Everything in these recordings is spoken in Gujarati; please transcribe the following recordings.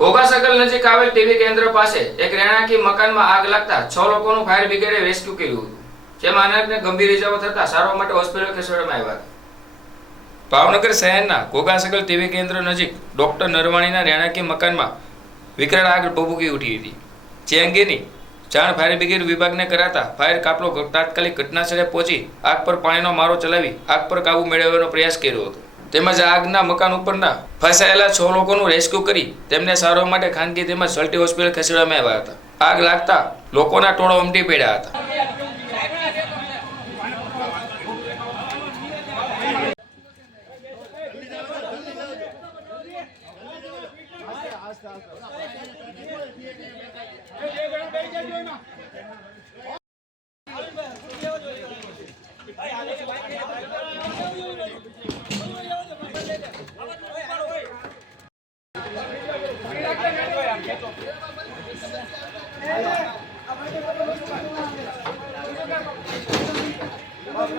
ઘોઘા સકલ નજીક આવેલ ટીવી કેન્દ્ર પાસે એક રહેણાંકી મકાનમાં આગ લાગતા છ લોકોનું ફાયર બ્રિગેડે રેસ્ક્યુ કર્યું હતું જેમાં અનેકને ગંભીર ઇજાઓ થતા સારવાર માટે હોસ્પિટલ ખસેડવામાં આવ્યા. ભાવનગર શહેરના ઘોઘા સર્કલ ટીવી કેન્દ્ર નજીક ડોક્ટર નરવાણીના રહેણાંકી મકાનમાં વિકરાળ આગ ભભૂકી ઉઠી હતી. જે અંગેની જાણ ફાયર બ્રિગેડ વિભાગને કરાતા ફાયર કાફલો તાત્કાલિક ઘટનાસ્થળે પહોંચી આગ પર પાણીનો મારો ચલાવી આગ પર કાબુ મેળવવાનો પ્રયાસ કર્યો હતો. તેમજ આગના મકાન ઉપરના ફસાયેલા છ લોકોનું રેસ્ક્યુ કરી તેમને સારવાર માટે ખાનગી તેમજ સલ્ટી હોસ્પિટલ ખસેડવામાં આવ્યા હતા આગ લાગતા લોકોના ટોળો ઉમટી પડ્યા હતા જગ્યાએ ભરાવેલા છે. હમ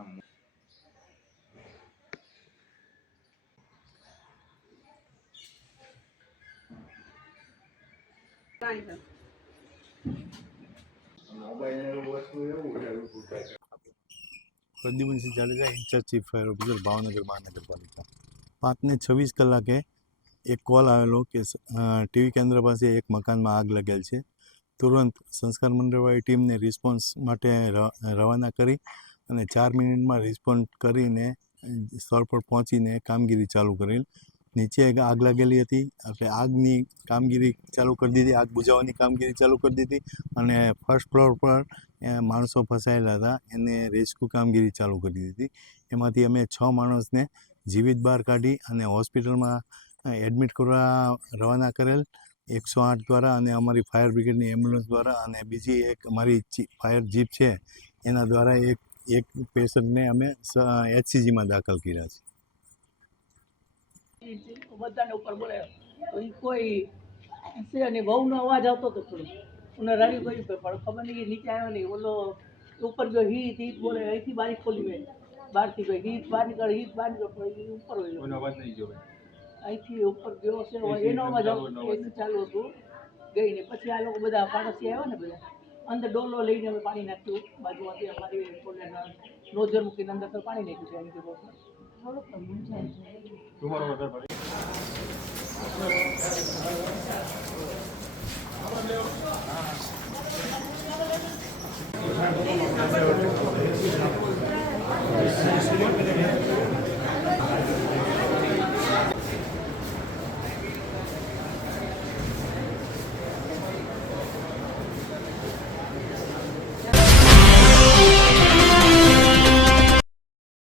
મુ- મોબાઈલ ને એવું વસ્તુ એવું છે એવું છે. Pradyumansinh Jadeja incharge chief fire officer Bhavnagar મહાનગરપાલિકા પાંચને છવ્વીસ કલાકે એક કોલ આવેલો કે ટીવી કેન્દ્ર પાસે એક મકાનમાં આગ લાગેલ છે. તુરંત સંસ્કાર મંડળવાળી ટીમને રિસ્પોન્સ માટે રવાના કરી અને ચાર મિનિટમાં રિસ્પોન્ડ કરીને સ્થળ પર પહોંચીને કામગીરી ચાલુ કરેલ. નીચે આગ લાગેલી હતી, એટલે આગની કામગીરી ચાલુ કરી દીધી, આગ બુઝાવવાની કામગીરી ચાલુ કરી દીધી અને ફર્સ્ટ ફ્લોર પર માણસો ફસાયેલા હતા. એને રેસ્ક્યુ કામગીરી ચાલુ કરી દીધી. એમાંથી અમે છ માણસને જીવિત બહાર કાઢી અને હોસ્પિટલમાં એડમિટ કરવા રવાના કરેલ એકસો આઠ દ્વારા અને અમારી ફાયર બ્રિગેડની એમ્બ્યુલન્સ દ્વારા અને બીજી એક અમારી ફાયર જીપ છે એના દ્વારા એક એક પેશન્ટને અમે એચસીજીમાં દાખલ કર્યા છે. બધાને ઉપર બોલે કોઈ છે નહીં બહુનો અવાજ આવતો હતો થોડો અને રડી ગયું પણ ખબર નહીં નીચે આવ્યો નહીં ઓલો ઉપર જો હીત હીત બોલે અહીંથી બારી ખોલી મેં. બહારથી ગઈ હીત બહાર નીકળે હીત બહાર નીકળે ઉપર અવાજ ઉપર હોય. અહીંથી ઉપર ગયો છે એનો એસી ચાલુ હતું ગઈ ને પછી આ લોકો બધા પાડોશી આવ્યા ને બધા અંદર ડોલો લઈને અમે પાણી નાખ્યું બાજુમાંથી અમારી નોઝર મૂકીને અંદર તો પાણી નાખ્યું છે એમ કે થોડુંક